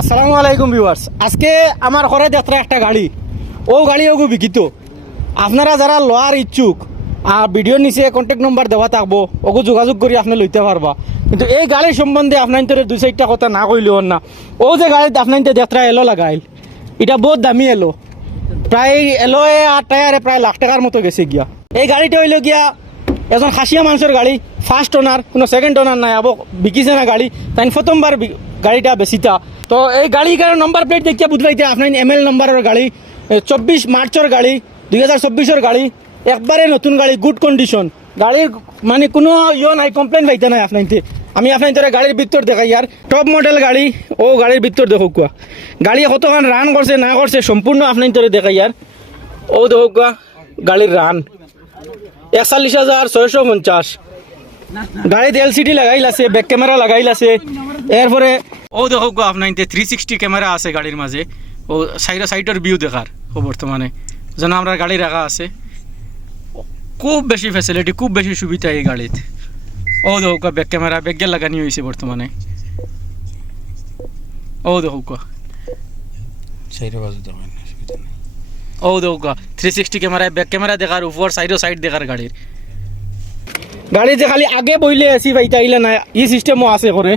আসসালামু আলাইকুম ভিউয়ার্স। আজকে আমার ঘরে যাত্রা একটা গাড়ি। ও গাড়ি ওগু বিকিত। আপনারা যারা লোয়ার ইচ্ছুক আর ভিডিওর নিচে কন্ট্যাক্ট নম্বর দেওয়া থাকব, ওগু যোগাযোগ করে, আপনি লইতে পারবা। কিন্তু এই গাড়ির সম্বন্ধে আপনার তোর দুই চারটা কথা না কইলেও না। ও যে গাড়িতে আপনার যাত্রা এলো লাগাইল, এটা বহুত দামি এলো। প্রায় এলোয়ে আর টায়ারে প্রায় লাখ টাকার মতো গেছে গিয়া। এই গাড়িটা হইল গিয়া এজন খাসিয়া মানুষের গাড়ি ফার্স্ট ওনার কোনো সেকেন্ড ওনার নাই, আবো বিকিছে না গাড়ি। তাই প্রথমবার গাড়িটা বেশিটা তো এই গাড়ি কারণ নম্বর প্লেট দেখিয়া বুঝবাইতে আপনার এম এল নম্বরের গাড়ি চব্বিশ মার্চের গাড়ি, দুই হাজার চব্বিশের গাড়ি, একবারে নতুন গাড়ি গুড কন্ডিশন গাড়ির মানে কোনো ইয়ে নাই কমপ্লেন পাইতে নাই আপনার আমি আপনার তোরা গাড়ির ভিতর দেখাই আর টপ মডেল গাড়ি, ও গাড়ির ভিতর দেখো কুয়া গাড়ি কতক্ষণ রান করছে, না করছে, সম্পূর্ণ আপনার তোরে দেখাই আর ও দেখো কুয়া গাড়ির রান একচল্লিশ হাজার ছয়শো পঞ্চাশ। গাড়িতে এলসিডি লাগাইল আছে ব্যাক ক্যামেরা লাগাইল আছে। এরপরে ও দেখো গো আপনার থ্রি সিক্সটি ক্যামেরা আছে গাড়ির মাঝে। ও সাইড সাইডের ভিউ দেখার ও বর্তমানে। যেন আমরা গাড়ি রাখা আছে। খুব বেশি ফ্যাসিলিটি খুব বেশি সুবিধা এই গাড়িত। ও দেখো গো ব্যাক ক্যামেরা ব্যাক গেল লাগানি হয়েছে বর্তমানে। ও দেখো গো। সাইডে বাজু দেবেন অসুবিধা নেই। ও দেখো থ্রি সিক্সটি ক্যামেরায় ব্যাক ক্যামেরা দেখার উপর সাইডও সাইড দেখার গাড়ির। গাড়ি যে খালি আগে বইলে এসি পাইতে আইলে না ই সিস্টেমও আছে করে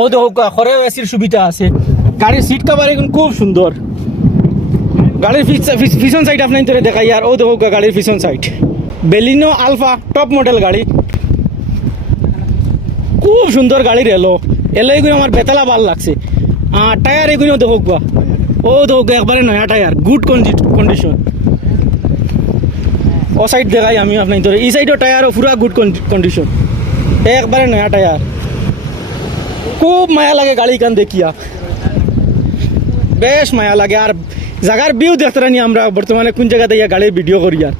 ও দেখো ঘরে এসির সুবিধা আছে। গাড়ির সিট কাভার এখন খুব সুন্দর গাড়ির পিছন সাইড আপনার ধরে দেখাই আর ও দেখো গাড়ির পিছন side Baleno Alpha top model গাড়ি। খুব সুন্দর গাড়ির এলো এলো এগুলো আমার বেতালা ভালো লাগছে। আর টায়ার এগুলো দেখো ও দেখো একবারে নয়া টায়ার গুড কন্ডিশন ও সাইড দেখাই আমি আপনার ধরে। এই সাইডও টায়ারও পুরা গুড কন্ডিশন একবারে নয়া টায়ার খুব মায়া লাগে গাড়ি কান দেখিয়া। বেশ মায়া লাগে। আর জায়গার ভিউ দেখতে রানি আমরা। বর্তমানে কোন জায়গাতে ইয়া গাড়ির ভিডিও করি আর।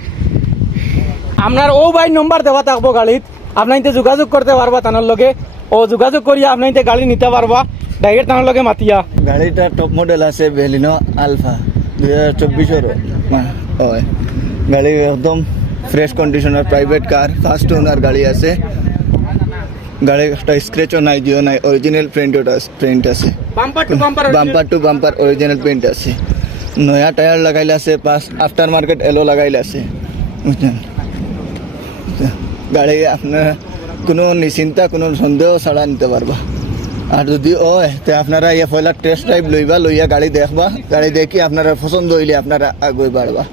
আপনার ও বাই নম্বর দেওয়া থাকব গাড়িত। আপনাইতে যোগাযোগ করতে পারবা তানোর লগে। ও যোগাযোগ করিয়া আপনাইতে গাড়ি নিতে পারবা। ডাইরেক্ট তানোর লগে মাতিয়া। গাড়িটা টপ মডেল আছে বেলিনো আলফা দুই হাজার চব্বিশের হয়। গাড়ি একদম ফ্রেশ কন্ডিশনের প্রাইভেট কার ফার্স্ট ওনার গাড়ি আছে গাড়ি একটা স্ক্রেচও নাই জিও নাই অরিজিনাল প্রিন্ট প্রিন্ট আছে bumper to bumper bumper to bumper original print আছে নয়া টায়ার লাগাইলে আছে পাস আফটার মার্কেট এলো লাগাইলে আছে বুঝলেন গাড়ি আপনার কোনো নিশ্চিন্তা কোনো সন্দেহ ছাড়া নিতে পারবা আর যদি ওই তে আপনারা ইয়ে পয়লা টেস্ট ড্রাইভ লইবা লইয়া গাড়ি দেখবা গাড়ি দেখি আপনারা পছন্দ হইলে আপনারা আগুয়ে বাড়বা